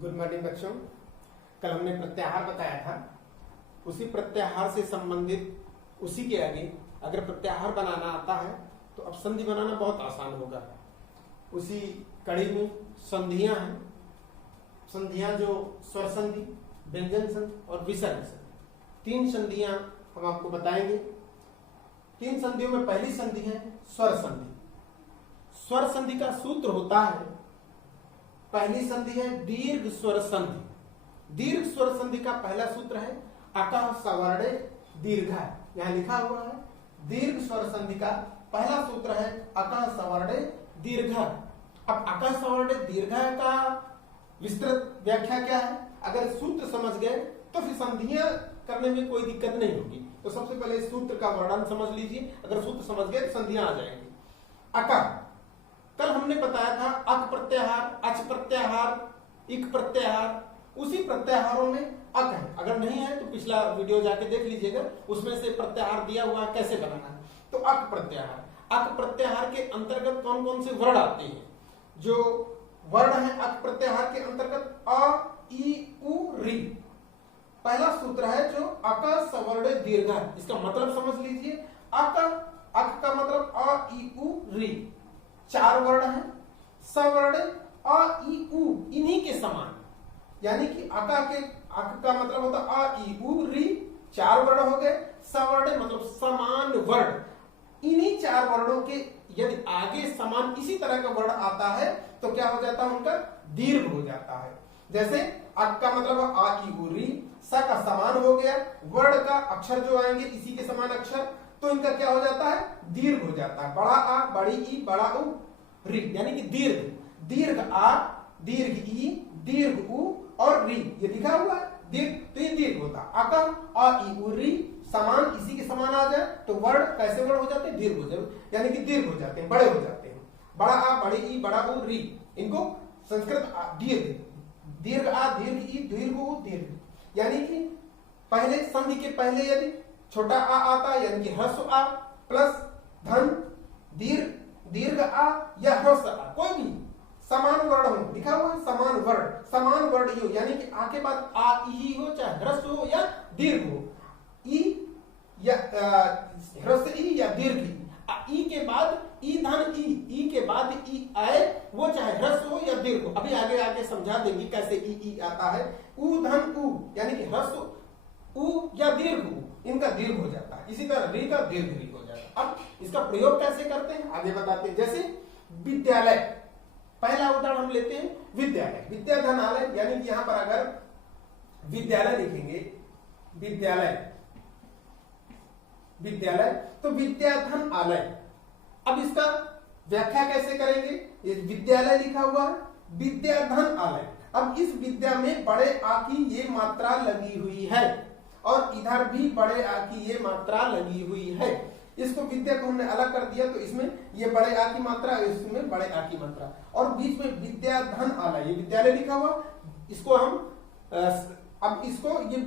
Good morning बच्चों। कल हमने प्रत्याहार बताया था। उसी प्रत्याहार से संबंधित उसी के आगे अगर प्रत्याहार बनाना आता है तो अब संधि बनाना बहुत आसान होगा। उसी कड़ी में संधियां हैं। संधियां जो स्वर संधि, व्यंजन संधि और विसर्ग संधि, 3 संधियां हम आपको बताएंगे। 3 संधियों में पहली संधि है स्वर संधि। स्वर संधि का सूत्र होता है, पहली संधि है दीर्घ स्वर संधि। दीर्घ स्वर संधि का पहला सूत्र है अकः सवर्णे दीर्घा। यहां लिखा हुआ है दीर्घ स्वर संधि का पहला सूत्र है अकः सवर्णे दीर्घा। अब अकः सवर्णे दीर्घा का विस्तृत व्याख्या क्या है? अगर सूत्र समझ गए तो फिर संधियां करने में कोई दिक्कत नहीं होगी। तो सबसे पहले सूत्र का वर्णन समझ लीजिए। अगर सूत्र समझ गए तो संधियां आ जाएंगी। अकः, कल हमने बताया था अक प्रत्याहार, अच प्रत्याहार, इक प्रत्याहार। उसी प्रत्याहारों में अक है। अगर नहीं है तो पिछला वीडियो जाके देख लीजिएगा, उसमें से प्रत्याहार दिया हुआ है कैसे बनाना है। तो अक प्रत्याहार, अक प्रत्याहार के अंतर्गत कौन कौन से वर्ण आते हैं? जो वर्ण है अक प्रत्याहार के अंतर्गत अ, ई, उ, री। पहला सूत्र है जो अकः सवर्णे दीर्घा। इसका मतलब समझ लीजिए। अक, अक का मतलब अ, ई, उ, री। 4 वर्ण है। सवर्ण अ, ई, उ इन्हीं के समान, यानी कि अक का मतलब होता अ, ई, उ, री। 4 वर्ण हो गए। सवर्ण मतलब समान वर्ण। इन्हीं 4 वर्णों के यदि आगे समान इसी तरह का वर्ण आता है तो क्या हो जाता है? उनका दीर्घ हो जाता है। जैसे अक का मतलब आ, ई, उ, री। स का समान हो गया। वर्ण का अक्षर जो आएंगे इसी के समान अक्षर, तो इनका क्या हो जाता है? दीर्घ हो जाता है। बड़ा आ, बड़ी ई, बड़ा उ, री, यानी कि दीर्घ। दीर्घ आ, दीर्घ ई, दीर्घ उ और री, ये लिखा हुआ है दीर्घ, तो ये दीर्घ होता है। अकः अ, ई, उ, री समान इसी के समान आ जाए तो वर्ण कैसे वर्ण हो जाते हैं? दीर्घ हो जाते, यानी कि दीर्घ हो जाते हैं, बड़े हो जाते हैं। बड़ा आ, बड़ी ई, बड़ा उ, री, इनको संस्कृत दीर्घ, दीर्घ आ, दीर्घ ई, दीर्घ उ, दीर्घ, यानी कि पहले संधि के पहले यदि छोटा आ आता है यानी कि ह्रस्व आ प्लस धन दीर्घ, दीर्घ आ या ह्रस्व आ, कोई भी समान वर्ण हो, लिखा हुआ है समान वर्ण, समान वर्ण ही हो, यानी कि आ के बाद आ, ई हो, चाहे ह्रस्व हो या दीर्घ हो। ई या ह्रस्व ई या दीर्घ ई के बाद ई धन ई के बाद ई आए, वो चाहे ह्रस्व हो या दीर्घ हो। अभी आगे आगे समझा देंगे कैसे ई आता है। उ धन उ, यानी कि ह्रस्व उ या दीर्घ उ, इनका दीर्घ हो जाता है। इसी तरह री का दीर्घ री हो जाता है। अब इसका प्रयोग कैसे करते हैं आगे बताते हैं। जैसे विद्यालय, पहला उदाहरण हम लेते हैं विद्यालय। विद्याधनालय, यानी कि यहां पर अगर विद्यालय लिखेंगे, विद्यालय, विद्यालय तो विद्याधन आलय। अब इसका व्याख्या कैसे करेंगे? ये विद्यालय लिखा हुआ है, विद्याधन आलय। अब इस विद्या में बड़े आ की ये मात्रा लगी हुई है और इधर भी बड़े आ की ये मात्रा लगी हुई है। इसको विद्या को हमने अलग कर दिया तो इसमें ये बड़े आ की मात्रा, इसमें बड़े आ की मात्रा, और बीच में विद्याधन आलय, ये विद्यालय लिखा हुआ। इसको हम अब इसको ये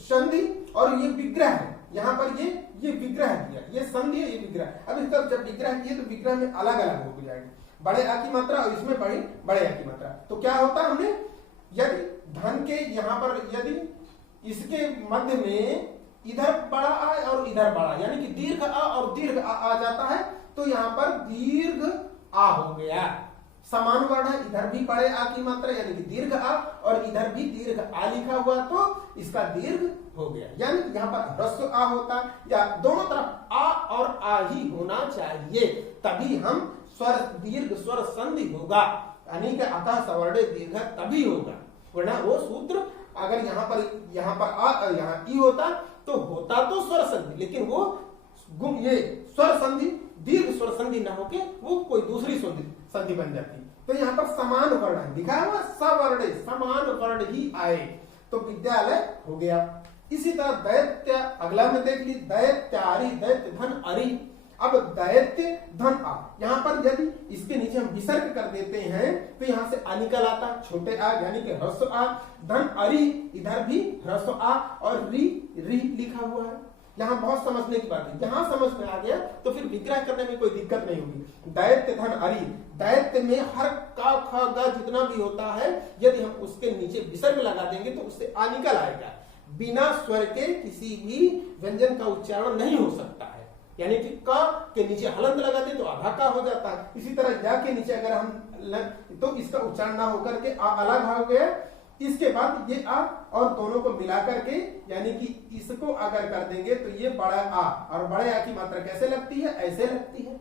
संधि और ये विग्रह है, यहाँ पर ये विग्रह दिया, ये संधि है, ये विग्रह। अब इसका जब विग्रह किए तो विग्रह में अलग अलग हो जाएगा, बड़े आ की मात्रा और इसमें बड़े आ की मात्रा। तो क्या होता है, हमने यदि धन के यहाँ पर यदि इसके मध्य में इधर बड़ा आ और इधर बड़ा, यानी कि दीर्घ आ और दीर्घ आ जाता है, तो यहाँ पर दीर्घ आ हो गया। समान वर्ण है, इधर भी बड़े आ की मात्रा यानी कि दीर्घ आ और इधर भी दीर्घ आ लिखा हुआ, तो इसका दीर्घ हो गया। यानी यहाँ पर ह्रस्व आ होता या दोनों तरफ आ और आ ही होना चाहिए, तभी हम स्वर दीर्घ स्वर संधि होगा, यानी कि अतः सवर्णे दीर्घ तभी होगा। वरना वो सूत्र अगर यहाँ पर आ यहाँ ई होता तो होता तो स्वर संधि, लेकिन वो ये स्वर संधि दीर्घ स्वर संधि ना होके वो कोई दूसरी संधि बन जाती। तो यहाँ पर समान वर्ण है, दिखा हुआ सवर्णे, समान वर्ण ही आए तो विद्यालय हो गया। इसी तरह दैत्य, अगला में देख ली दैत्यारी, दैत्य धन अरी। अब दैत्य धन आ, यहाँ पर यदि इसके नीचे हम विसर्ग कर देते हैं तो यहाँ से आ निकल आता, छोटे आ यानी कि ह्रस्व आ। धन अरी, इधर भी ह्रस्व आ और री लिखा हुआ है, यहाँ बहुत समझने की बात है। जहां समझ में आ गया तो फिर विग्रह करने में कोई दिक्कत नहीं होगी। दैत्य धन अरि, दैत्य में हर का ख ग जितना भी होता है यदि हम उसके नीचे विसर्ग लगा देंगे तो उससे आ निकल आएगा। बिना स्वर के किसी भी व्यंजन का उच्चारण नहीं हो सकता है। यानी कि क के नीचे हलंत लगा दे तो आधा का हो जाता है। इसी तरह या के नीचे अगर हम तो इसका उच्चारण ना होकर के आ अलग हो गया। इसके बाद ये आ और दोनों को मिला करके यानी कि इसको अगर कर देंगे तो ये बड़ा आ, और बड़े आ की मात्रा कैसे लगती है, ऐसे लगती है,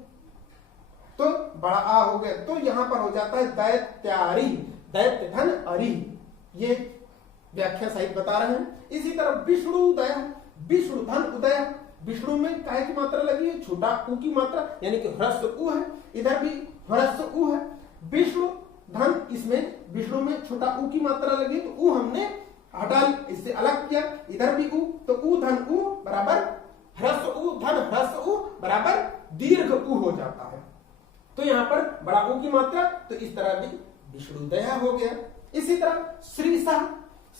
तो बड़ा आ हो गया। तो यहां पर हो जाता है दैत्यारी, दैत्य धन अरि, ये व्याख्या सहित बता रहे हैं। इसी तरह विष्णु उदय, विष्णु धन उदय, विष्णु में काहे की मात्रा लगी है, छोटा उ की मात्रा यानी कि ह्रस्व उ है, इधर भी ह्रस्व उ है। विष्णु धन, इसमें विष्णु में छोटा उ की मात्रा लगी तो उ हमने हटा, इससे अलग किया। इधर भी उ, तो उ धन उ बराबर ह्रस्व उ धन ह्रस्व उ बराबर दीर्घ उ हो जाता है। तो यहाँ पर बड़ा उ की मात्रा, तो इस तरह भी विष्णुदय हो गया। इसी तरह श्रीसा,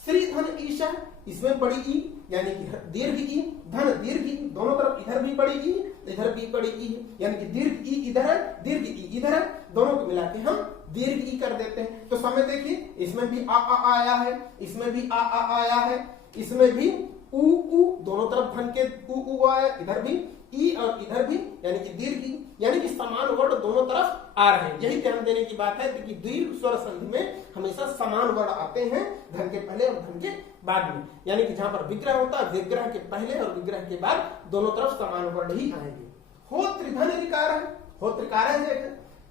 श्री धन ईशा, इसमें बड़ी ई यानी कि दीर्घ ई, धन दीर्घ ई, दोनों तरफ इधर भी बड़ी ई इधर भी बड़ी ई है, यानी कि दीर्घ ई इधर है दीर्घ ई इधर है, दोनों को मिला के हम दीर्घ ई कर देते हैं। तो समय देखिए, इसमें भी आ आया है, इसमें भी आ आया है, इसमें भी उ दोनों तरफ धन के उ आया, इधर भी ई और इधर भी यानी कि दीर्घ ई, यानी कि समान वर्ण दोनों तरफ आ रहे हैं। यही ध्यान देने की बात है कि दीर्घ स्वर संधि में हमेशा समान वर्ण आते हैं, धन के पहले और धन के बाद में। यानी कि जहां पर विग्रह होता है, विग्रह के पहले और विग्रह के बाद दोनों तरफ समान वर्ण ही आएंगे। हो त्रिधन ऋकार है, हो त्रिकार है,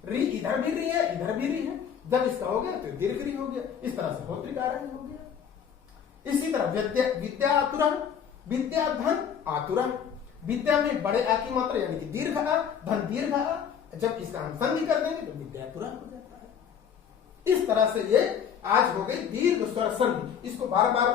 री इधर भी री है इधर भी री है, जब इसका हो गया तो दीर्घ री हो गया। इस तरह से हो त्रिकार हो गया। इसी तरह विद्या, विद्या आतुरा, विद्या धन आतुरा, विद्या में बड़े आ की मात्रा यानी कि दीर्घ आ, धन दीर्घ आ, जब इसका हम संधि कर देंगे तो विद्यातुरा हो जाता है। इस तरह से ये आज हो गई दीर्घ स्वर संधि। इसको बार बार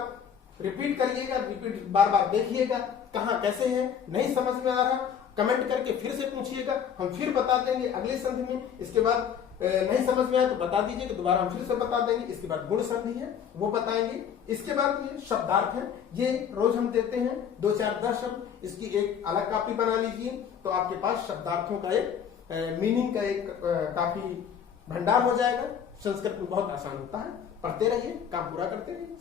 रिपीट करिएगा, रिपीट बार बार देखिएगा, कहाँ कैसे है, नहीं समझ में आ रहा कमेंट करके फिर से पूछिएगा, हम फिर बता देंगे अगले संधि में। इसके बाद नहीं समझ में आया तो बता दीजिएगा, दोबारा हम फिर से बता देंगे। इसके बाद गुण संधि है वो बताएंगे। इसके बाद ये शब्दार्थ है, ये रोज हम देते हैं 2 4 10 शब्द, इसकी एक अलग कॉपी बना लीजिए तो आपके पास शब्दार्थों का एक मीनिंग का एक काफी भंडार हो जाएगा। संस्कृत में बहुत आसान होता है, पढ़ते रहिए, काम पूरा करते रहिए।